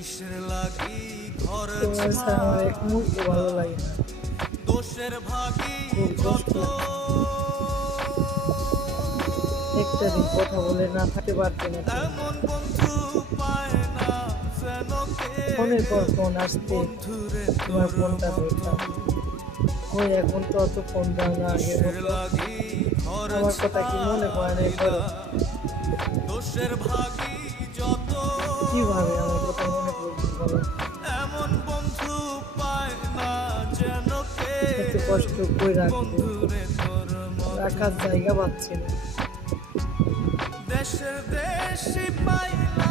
কিসের লাগি ঘরে তোমার ছাড়া আমার এক মুহূর্ত ভালো লাগে না। দোষের ভাগি খুব কষ্ট যত লাগে। একটা দিন কথা বলে না থাকতে পারছি না তুমি। এমন বন্ধু পায় না যেন কে ফোনের পর ফোন আসতে বন্ধুরে তোমার তোর ফোনটা মতো ধরতাম। ওই এখন তো অত ফোন দাও না আগের কিসের মতো। লাগি ঘরে আমার কথা কি মনে পড়ে না ছাড়িলা করো? দোষের ভাগি যত কিভাবে আমার কথা মনে পড়বে বলো? এমন বন্ধু পায় না যেন কে এত কষ্ট কই রাখবো, বন্ধুরে তোর মতো রাখার জায়গা পাচ্ছি না। দেশের দেশি পাইলা